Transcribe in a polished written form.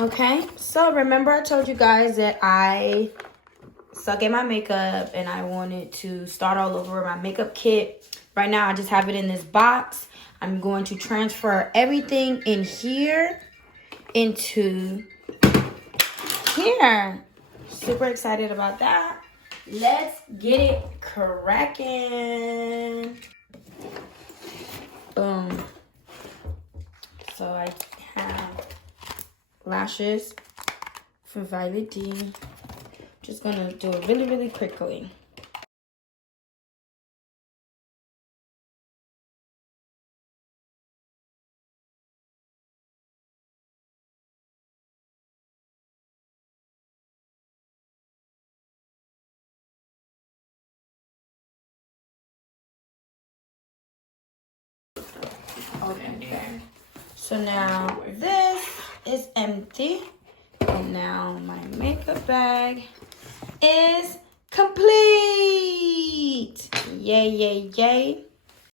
Okay, so remember I told you guys that I suck at my makeup and I wanted to start all over my makeup kit. Right now I just have it in this box. I'm going to transfer everything in here into here. Super excited about that. Let's get it cracking. Boom. So I have lashes from Violet D. Just gonna do it really, really quickly. Okay. So now this is empty. And now my makeup bag is complete. Yay, yay, yay.